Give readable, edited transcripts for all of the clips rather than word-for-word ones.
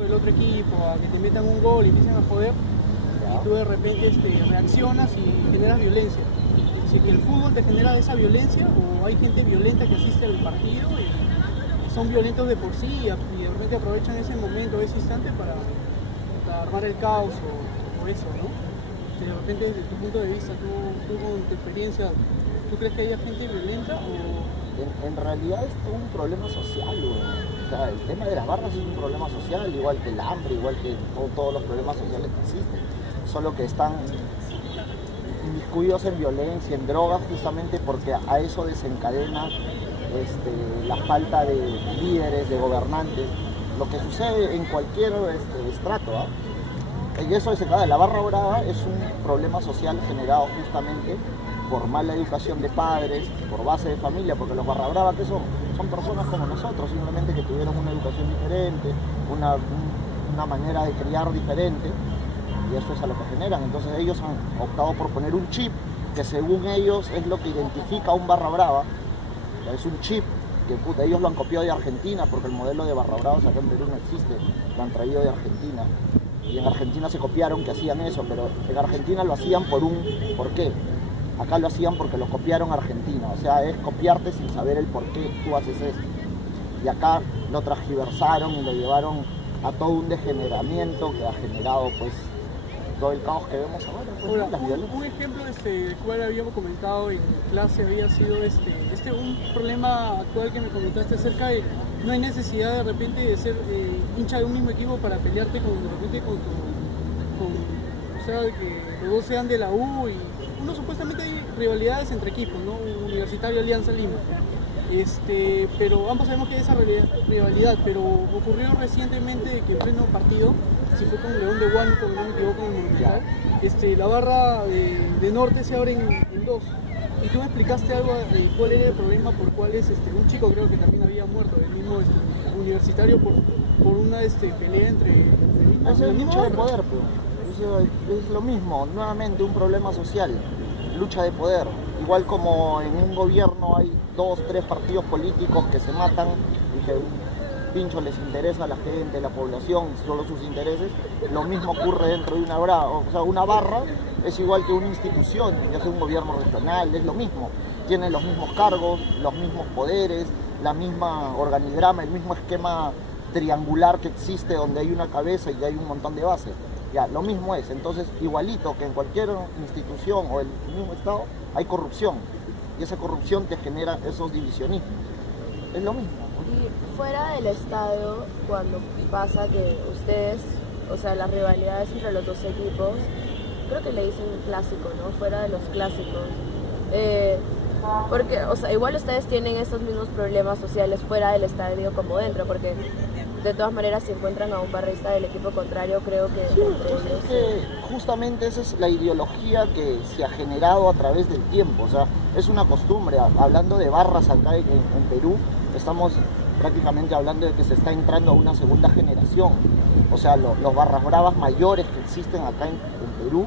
del otro equipo, a que te metan un gol y empiecen a joder, y tú de repente reaccionas y generas violencia. Si es que el fútbol te genera esa violencia, o hay gente violenta que asiste al partido y son violentos de por sí y de repente aprovechan ese momento, ese instante para armar el caos o eso, ¿no? De repente desde tu punto de vista, tú con tu experiencia, ¿tú crees que haya gente violenta o...? En realidad es todo un problema social, güey. O sea, el tema de las barras es un problema social, igual que el hambre, igual que todos los problemas sociales que existen. Solo que están inmiscuidos en violencia, en drogas, justamente porque a eso desencadena la falta de líderes, de gobernantes, lo que sucede en cualquier estrato, ¿ah? Y eso desencadena. La barra brava es un problema social generado justamente por mala educación de padres, por base de familia, porque los barra brava que son personas como nosotros, simplemente que tuvieron una educación diferente, una manera de criar diferente, y eso es a lo que generan. Entonces ellos han optado por poner un chip que según ellos es lo que identifica a un barra brava. Es un chip que ellos lo han copiado de Argentina, porque el modelo de barra bravas acá en Perú no existe, lo han traído de Argentina. Y en Argentina se copiaron que hacían eso, pero en Argentina lo hacían ¿por qué? Acá lo hacían porque lo copiaron a Argentina, o sea, es copiarte sin saber el por qué tú haces eso. Y acá lo transgiversaron y lo llevaron a todo un degeneramiento que ha generado pues todo el caos que vemos ahora. Pues, ahora, las violencias. un ejemplo del cual habíamos comentado en clase había sido un problema actual que me comentaste acerca de no hay necesidad de repente de ser hincha de un mismo equipo para pelearte o sea, que los dos sean de la U y uno supuestamente hay rivalidades entre equipos, ¿no? Universitario Alianza Lima. Pero ambos sabemos que hay esa rivalidad, pero ocurrió recientemente que en pleno partido, si fue con León de Huánuco, no me equivoco, en el Monumental, la barra de Norte se abre en dos. Y tú me explicaste algo de cuál era el problema por cuál un chico creo que también había muerto, el mismo universitario por una pelea entre Es el lucha de poder, pero es lo mismo, nuevamente un problema social, lucha de poder. Igual como en un gobierno hay 2, 3 partidos políticos que se matan y que un pincho les interesa a la gente, la población, solo sus intereses, lo mismo ocurre dentro de una barra. O sea, una barra es igual que una institución, ya sea un gobierno regional, es lo mismo. Tienen los mismos cargos, los mismos poderes, la misma organigrama, el mismo esquema triangular que existe donde hay una cabeza y hay un montón de bases. Ya, lo mismo es, entonces igualito que en cualquier institución o el mismo estado hay corrupción y esa corrupción te genera esos divisionismos. Es lo mismo. Y fuera del estadio, cuando pasa que ustedes, o sea, las rivalidades entre los dos equipos, creo que le dicen clásico, ¿no? Fuera de los clásicos. Porque, o sea, igual ustedes tienen estos mismos problemas sociales fuera del estadio como dentro, porque de todas maneras si encuentran a un barrista del equipo contrario, creo que sí, es que justamente esa es la ideología que se ha generado a través del tiempo, o sea, es una costumbre. Hablando de barras acá en Perú, estamos prácticamente hablando de que se está entrando a una segunda generación, o sea, los barras bravas mayores que existen acá en Perú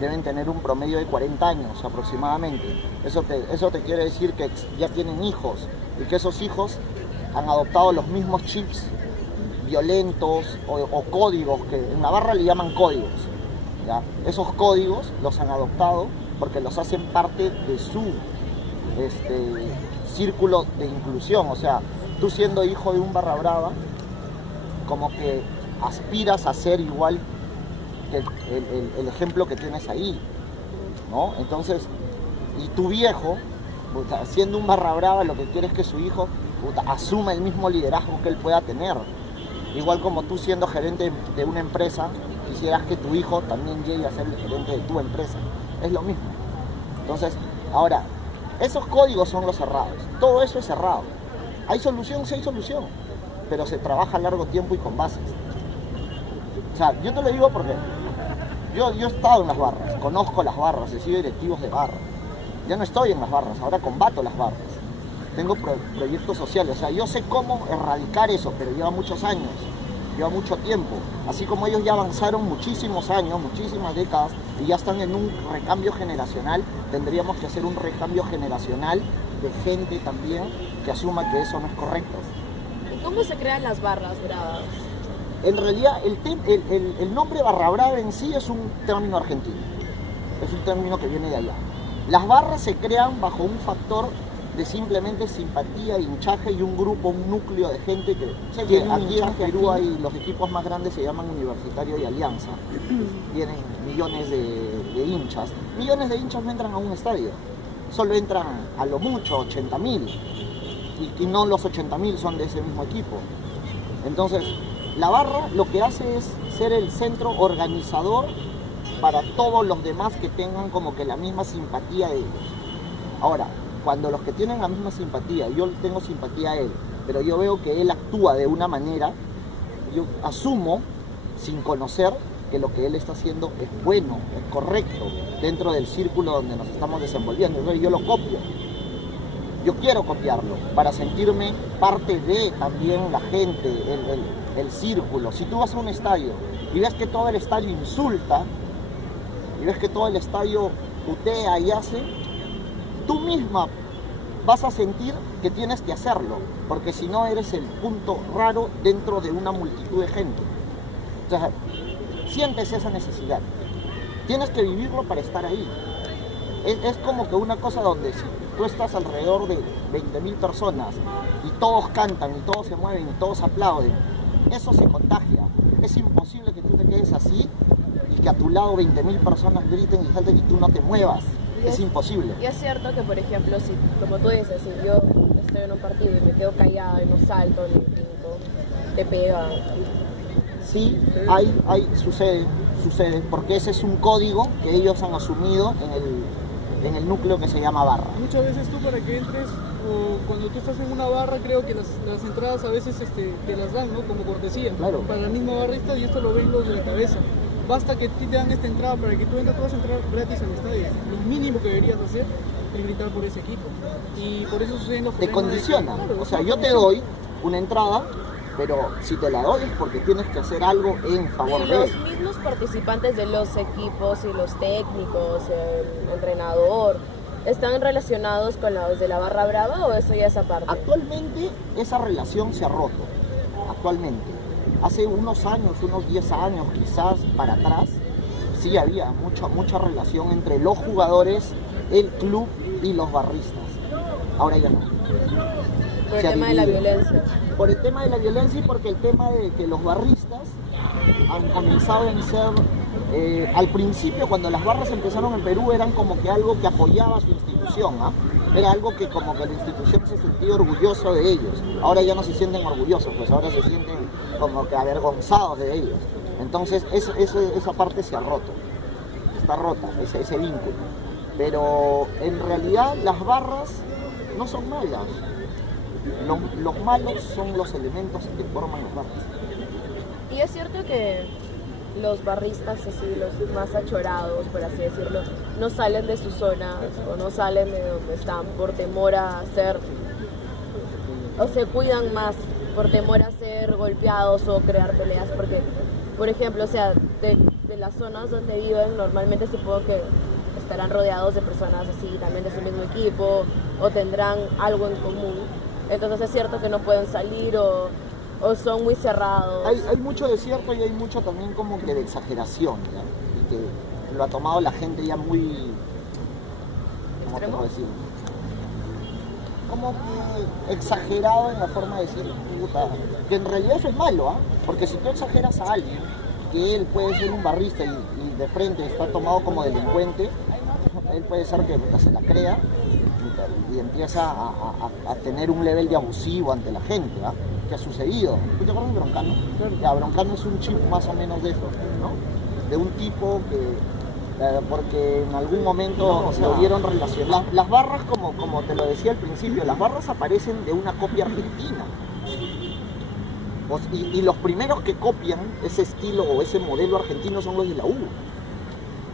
deben tener un promedio de 40 años aproximadamente. Eso te quiere decir que ya tienen hijos y que esos hijos han adoptado los mismos chips violentos o códigos, que en la barra le llaman códigos, ¿ya? Esos códigos los han adoptado porque los hacen parte de su círculo de inclusión. O sea, tú siendo hijo de un barra brava, como que aspiras a ser igual que el ejemplo que tienes ahí, ¿no? Entonces, y tu viejo, siendo un barra brava, lo que quiere es que su hijo asuma el mismo liderazgo que él pueda tener. Igual como tú siendo gerente de una empresa, quisieras que tu hijo también llegue a ser el gerente de tu empresa. Es lo mismo. Entonces, ahora, esos códigos son los cerrados. Todo eso es cerrado. ¿Hay solución? Sí hay solución. Pero se trabaja a largo tiempo y con bases. O sea, yo te lo digo porque yo he estado en las barras, conozco las barras, he sido directivos de barras. Ya no estoy en las barras, ahora combato las barras. Tengo proyectos sociales, o sea, yo sé cómo erradicar eso, pero lleva muchos años, lleva mucho tiempo. Así como ellos ya avanzaron muchísimos años, muchísimas décadas, y ya están en un recambio generacional, tendríamos que hacer un recambio generacional de gente también que asuma que eso no es correcto. ¿Y cómo se crean las barras bravas? En realidad el nombre Barra Brava en sí es un término argentino, es un término que viene de allá. Las barras se crean bajo un factor de simplemente simpatía, hinchaje y un grupo, un núcleo de gente que aquí en Perú hay los equipos más grandes se llaman Universitario y Alianza, tienen millones de hinchas. Millones de hinchas no entran a un estadio, solo entran a lo mucho 80.000 y no los 80.000 son de ese mismo equipo. Entonces la barra lo que hace es ser el centro organizador para todos los demás que tengan como que la misma simpatía de ellos. Ahora, cuando los que tienen la misma simpatía, yo tengo simpatía a él, pero yo veo que él actúa de una manera, yo asumo, sin conocer, que lo que él está haciendo es bueno, es correcto, dentro del círculo donde nos estamos desenvolviendo. Entonces yo lo copio. Yo quiero copiarlo para sentirme parte de también la gente, el círculo. Si tú vas a un estadio y ves que todo el estadio insulta, y ves que todo el estadio putea y hace, tú misma vas a sentir que tienes que hacerlo, porque si no eres el punto raro dentro de una multitud de gente. Entonces, sientes esa necesidad. Tienes que vivirlo para estar ahí. Es como que una cosa donde si tú estás alrededor de 20.000 personas y todos cantan y todos se mueven y todos aplauden, eso se contagia. Es imposible que tú te quedes así y que a tu lado 20.000 personas griten y salten y tú no te muevas. Es imposible. Y es cierto que, por ejemplo, si, como tú dices, si yo estoy en un partido y me quedo callado y no salto ni brinco, te pega. Sí, sucede, porque ese es un código que ellos han asumido en el núcleo que se llama barra. Muchas veces tú para que entres, o cuando tú estás en una barra, creo que las entradas a veces te las dan, ¿no? Como cortesía, claro, para la misma barrista, y esto lo ven los de la cabeza. Basta que te dan esta entrada para que tú entres, tú vas a entrar gratis al estadio. Lo mínimo que deberías hacer es gritar por ese equipo. Y por eso suceden los te problemas. condiciona. Claro, o sea, yo te doy una entrada, pero si te la doy es porque tienes que hacer algo en favor Y de los él. mismos participantes de los equipos y los técnicos, el entrenador, ¿están relacionados con los de la Barra Brava o eso ya es aparte? Actualmente esa relación se ha roto. Actualmente. Hace unos años, unos 10 años quizás para atrás, sí había mucha relación entre los jugadores, el club y los barristas. Ahora ya no. Por el tema de la violencia. Por el tema de la violencia y porque el tema de que los barristas han comenzado a ser, al principio cuando las barras empezaron en Perú eran como que algo que apoyaba a su institución, ¿ah? Era algo que como que la institución se sentía orgulloso de ellos. Ahora ya no se sienten orgullosos, pues ahora se sienten como que avergonzados de ellos. Entonces esa parte se ha roto, está rota, ese vínculo. Pero en realidad las barras no son malas. Los malos son los elementos que forman las barras. Y es cierto que los barristas, así, los más achorados, por así decirlo, no salen de sus zonas o no salen de donde están por temor a ser, o se cuidan más por temor a ser golpeados o crear peleas, porque, por ejemplo, o sea, de las zonas donde viven, normalmente supongo que estarán rodeados de personas así, también de su mismo equipo, o tendrán algo en común. Entonces es cierto que no pueden salir o son muy cerrados. Hay mucho de cierto y hay mucho también como que de exageración, ¿ya? Y que lo ha tomado la gente ya muy, ¿cómo te puedo decir? Como que exagerado en la forma de decir, puta, que en realidad eso es malo, ¿ah? Porque si tú exageras a alguien, que él puede ser un barrista y de frente está tomado como delincuente, él puede ser que se la crea y empieza a tener un nivel de abusivo ante la gente, ¿ah? ¿Qué ha sucedido? ¿Tú te acuerdas de Broncano? Ya, Broncano es un chip más o menos de eso, ¿no? De un tipo que, porque en algún momento se lo vieron relacionado. Las barras, como te lo decía al principio, las barras aparecen de una copia argentina. Y los primeros que copian ese estilo o ese modelo argentino son los de la U.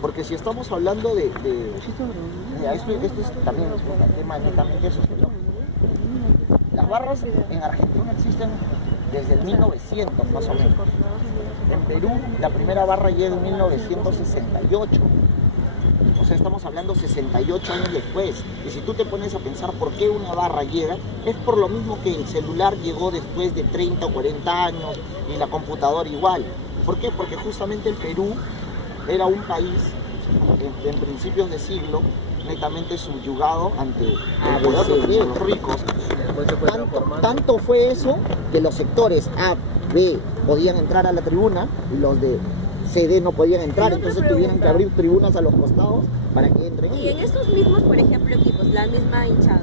Porque si estamos hablando de esto es también un tema netamente sociológico. Las barras en Argentina existen desde el 1900 más o menos. En Perú la primera barra llega en 1968. O sea, estamos hablando 68 años después. Y si tú te pones a pensar por qué una barra llega, es por lo mismo que el celular llegó después de 30 o 40 años y la computadora igual. ¿Por qué? Porque justamente el Perú era un país en principios de siglo netamente subyugado ante el poder de los ricos. Tanto fue eso que los sectores A, B podían entrar a la tribuna y los de CD no podían entrar, entonces tuvieron que abrir tribunas a los costados para que entren. Y en estos mismos, por ejemplo, equipos, la misma hinchada,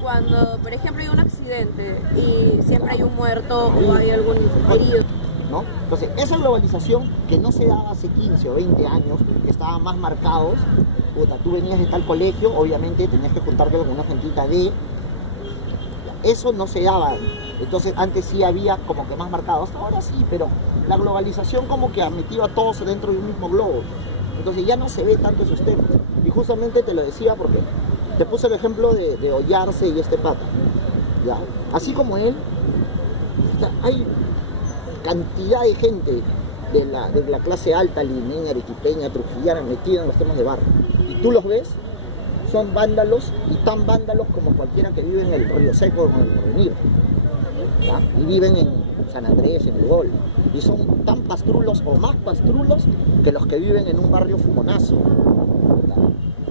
cuando, por ejemplo, hay un accidente y siempre hay un muerto o hay algún herido, ¿no? Entonces, esa globalización que no se daba hace 15 o 20 años, que estaban más marcados, puta, tú venías de tal colegio, obviamente tenías que juntarte con una gentita de... Eso no se daba. Entonces, antes sí había como que más marcados, hasta ahora sí, pero la globalización como que ha metido a todos dentro de un mismo globo. Entonces ya no se ve tanto esos temas. Y justamente te lo decía porque te puse el ejemplo de Ollarse y este pata, ¿ya? Así como él, hay cantidad de gente de la clase alta, limeña, arequipeña, trujillana, metida en los temas de barrio. Y tú los ves, son vándalos y tan vándalos como cualquiera que vive en el Río Seco o en el Porvenir, ¿ya? Y viven en San Andrés, en el Gol. Y son tan pastrulos o más pastrulos que los que viven en un barrio fumonazo.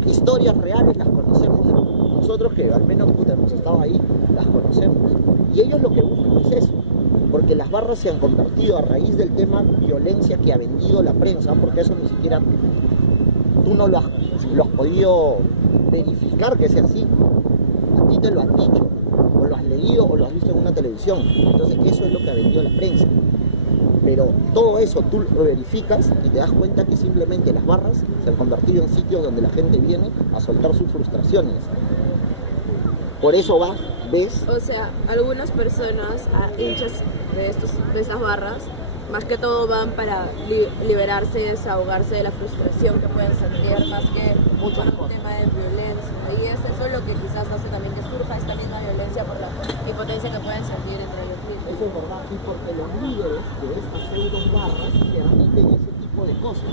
Historias reales las conocemos nosotros, que al menos hemos estado ahí, las conocemos. Y ellos lo que buscan es eso, porque las barras se han convertido a raíz del tema violencia que ha vendido la prensa, porque eso ni siquiera tú no lo has podido verificar que sea así. A ti te lo han dicho, o lo has leído o lo has visto en una televisión. Entonces eso es lo que ha vendido la prensa. Pero todo eso tú lo verificas y te das cuenta que simplemente las barras se han convertido en sitios donde la gente viene a soltar sus frustraciones. Por eso ves... O sea, algunas personas, hinchas de esas barras, más que todo van para liberarse, desahogarse de la frustración que pueden sentir, más que por un tema de violencia. Y es eso lo que quizás hace también que surja esta misma violencia por la impotencia que pueden sentir entre ellos mismos. Eso es verdad, y porque los líderes de estas pseudo barras permiten ese tipo de cosas.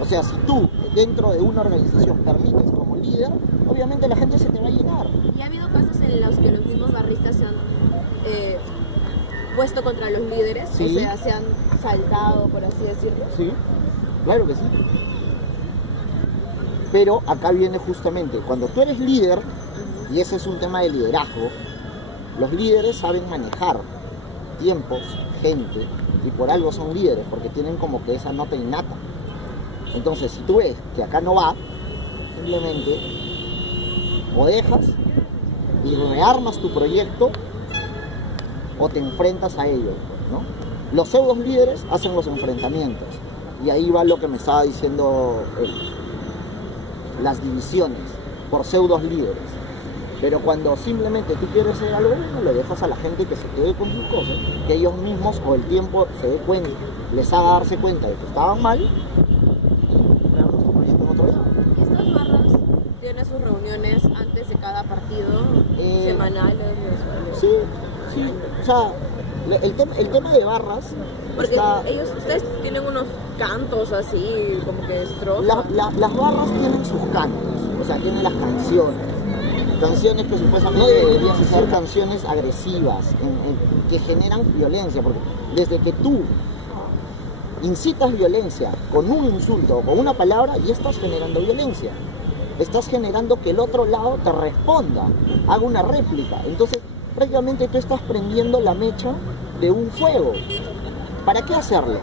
O sea, si tú dentro de una organización permites como líder, obviamente la gente se te va a llenar. Y ha habido casos en los que los mismos barristas se han puesto contra los líderes, sí. O sea, se han saltado, por así decirlo. Sí, claro que sí. Pero acá viene justamente, cuando tú eres líder, y ese es un tema de liderazgo, los líderes saben manejar tiempos, gente, y por algo son líderes, porque tienen como que esa nota innata. Entonces, si tú ves que acá no va, simplemente o dejas y rearmas tu proyecto o te enfrentas a ello, ¿no? Los pseudos líderes hacen los enfrentamientos, y ahí va lo que me estaba diciendo él. Las divisiones por pseudos líderes. Pero cuando simplemente tú quieres hacer algo, no le dejas a la gente que se quede con sus cosas, que ellos mismos o el tiempo se dé cuenta, les haga darse cuenta de que estaban mal y creamos su proyecto en otro lado. ¿Estas barras tienen sus reuniones antes de cada partido, semanales, mensuales? Sí, sí, o sea, el tema de barras porque está... ustedes tienen unos cantos así, como que estrofas. Las barras tienen sus cantos, o sea, tienen las canciones que supuestamente deberían ser canciones agresivas, que generan violencia, porque desde que tú incitas violencia con un insulto o con una palabra, ya estás generando violencia. Estás generando que el otro lado te responda, haga una réplica. Entonces, prácticamente tú estás prendiendo la mecha de un fuego. ¿Para qué hacerlo?